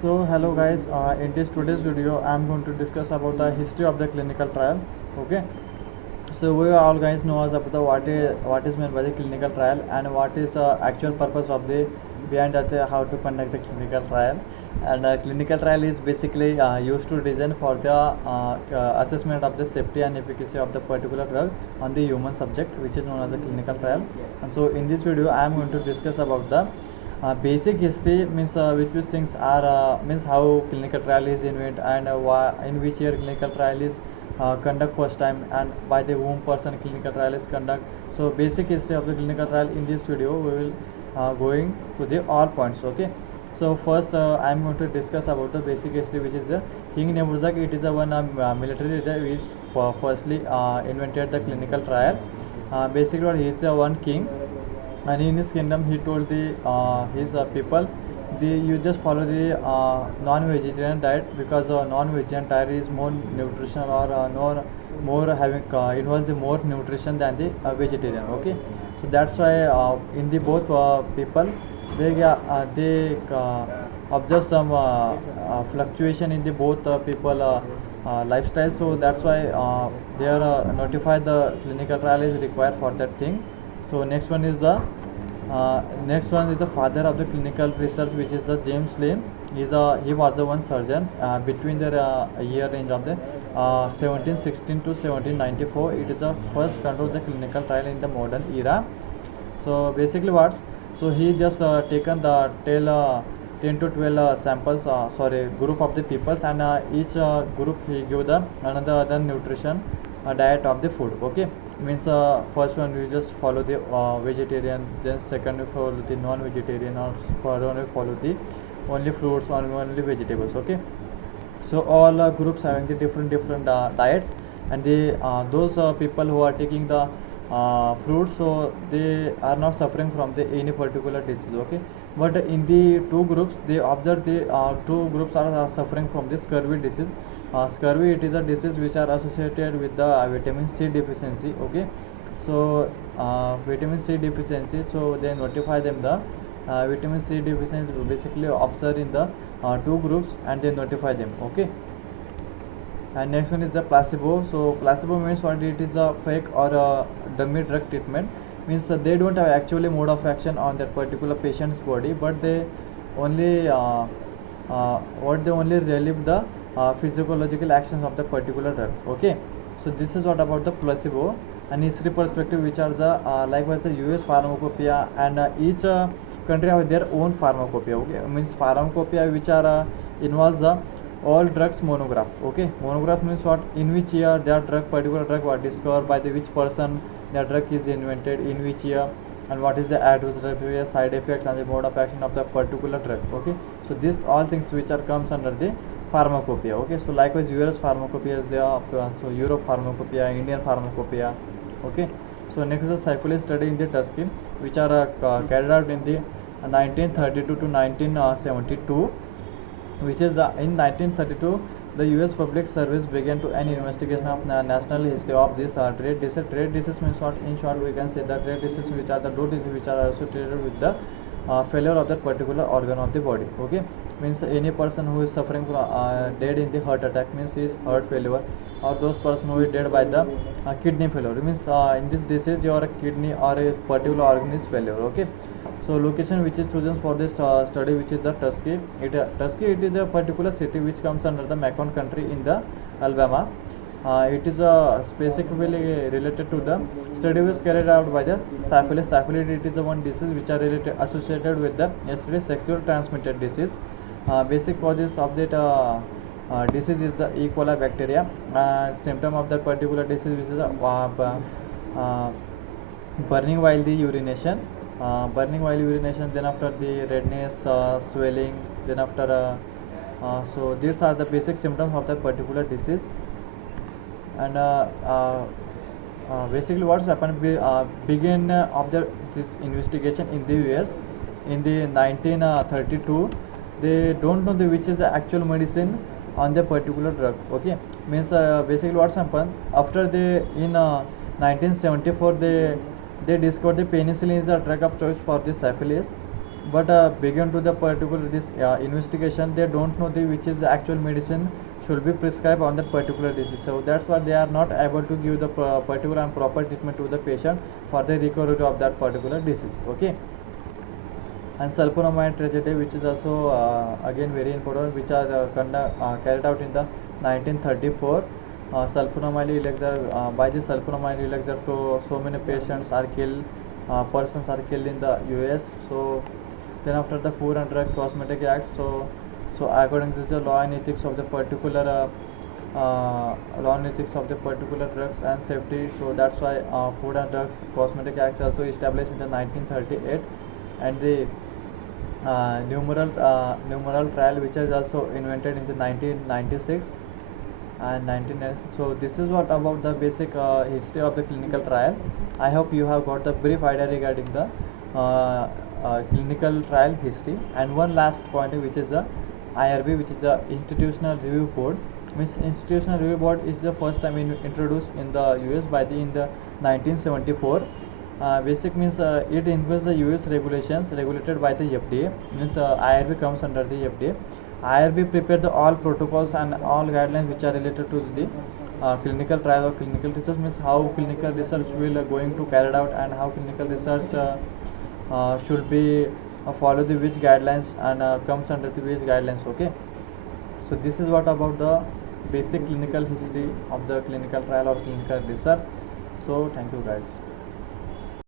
So hello guys, in this today's video I'm going to discuss about the history of the clinical trial. Okay, so we all guys know as about the what is meant by the clinical trial and what is the actual purpose of the behind that how to conduct the clinical trial. And clinical trial is basically used to design for the assessment of the safety and efficacy of the particular drug on the human subject, which is known as a clinical trial. And so in this video I am going to discuss about the basic history, means which things are means how clinical trial is invented and in which year clinical trial is conduct first time and by the whom person clinical trial is conduct. So basic history of the clinical trial in this video we will going to the all points. Okay, so first I am going to discuss about the basic history, which is the King Nebuzak. It is a one military leader which firstly invented the clinical trial. Basically what he is one king, and in his kingdom he told the his people, you just follow the non-vegetarian diet, because non-vegetarian diet is more nutritional or more having involves the more nutrition than the vegetarian. Okay, so that's why in the both people they observe some fluctuation in the both people lifestyle. So that's why they are notified the clinical trial is required for that thing. So next one is the father of the clinical research, which is the James Lane. He was the one surgeon between the year range of the 1716 to 1794. It is the first control the clinical trial in the modern era. So basically what? So he just taken the 10 to 12 samples, sorry, group of the peoples, and each group he give them another other nutrition diet of the food. Okay, means first one we just follow the vegetarian, then second we follow the non-vegetarian, or third one we follow the only fruits or only vegetables. Okay, so all groups having the different diets, and they those people who are taking the fruits, so they are not suffering from the any particular disease. Okay, but in the two groups they observe the two groups are suffering from the scurvy disease. Scurvy, it is a disease which are associated with the vitamin C deficiency. Okay, so vitamin C deficiency, so they notify them the vitamin C deficiency basically observed in the two groups, and they notify them. Okay, and next one is the placebo. So placebo means what? It is a fake or a dummy drug treatment, means they don't have actually mode of action on that particular patient's body, but they only what they only relieve the physiological actions of the particular drug. Okay, so this is what about the placebo. And history perspective, which are the likewise the US pharmacopoeia, and each country have their own pharmacopoeia. Okay, means pharmacopoeia which are involves the all drugs monograph. Okay, monograph means what? In which year that drug, particular drug was discovered, by the which person that drug is invented, in which year, and what is the adverse effects, side effects, and the mode of action of the particular drug. Okay, so this all things which are comes under the pharmacopoeia. Okay, so likewise US pharmacopoeia is there, so Europe pharmacopoeia, Indian pharmacopoeia. Okay, so next is the syphilis study in the Tuskegee, which are carried out in the 1932 to 1972, which is in 1932 the US Public Service began to an investigation of national history of this trade disease. Trade disease means what? In short, we can say that trade disease which are the root disease which are associated with the failure of that particular organ of the body. Okay, means any person who is suffering from dead in the heart attack, means is heart failure, or those person who is dead by the kidney failure, means in this disease your kidney or a particular organ is failure. Okay, so location which is chosen for this study, which is the Tuskegee. Tuskegee, it is a particular city which comes under the Macon country in the Alabama. It is specifically related to the study was carried out by the syphilis. Syphilis, it is the one disease which are related associated with the yesterday sexual transmitted disease. Basic causes of that disease is the E. coli bacteria. Symptom of that particular disease, which is burning while the urination, then after the redness, swelling, then after so these are the basic symptoms of that particular disease. And basically what's happened, begin of this investigation in the US in the 1932. They don't know the which is the actual medicine on the particular drug. Okay, means basically what's happened after they in 1974 they discovered the penicillin is the drug of choice for the syphilis. but begin to the particular this investigation, they don't know the which is the actual medicine should be prescribed on that particular disease. So that's why they are not able to give the particular and proper treatment to the patient for the recovery of that particular disease. Okay. And sulfonamide tragedy, which is also again very important, which are carried out in the 1934. Sulfonamide elixir, by the sulfonamide elixir, so many patients are killed, persons are killed in the US. So then after the Food and Drug Cosmetic Act, so according to the law and ethics of the particular law and ethics of the particular drugs and safety, so that's why Food and Drugs Cosmetic Act also established in the 1938, and the numeral trial, which is also invented in the 1996 and 1996. So this is what about the basic history of the clinical trial. I hope you have got the brief idea regarding the clinical trial history. And one last point, which is the IRB, which is the Institutional Review Board. Means Institutional Review Board is the first time introduced in the US by in the 1974. Basic means it includes the US regulations regulated by the FDA. Means IRB comes under the FDA. IRB prepare the all protocols and all guidelines which are related to the clinical trial or clinical research. Means how clinical research will going to carried out, and how clinical research should be follow the which guidelines and comes under the which guidelines. Okay. So this is what about the basic clinical history of the clinical trial or clinical research. So thank you guys.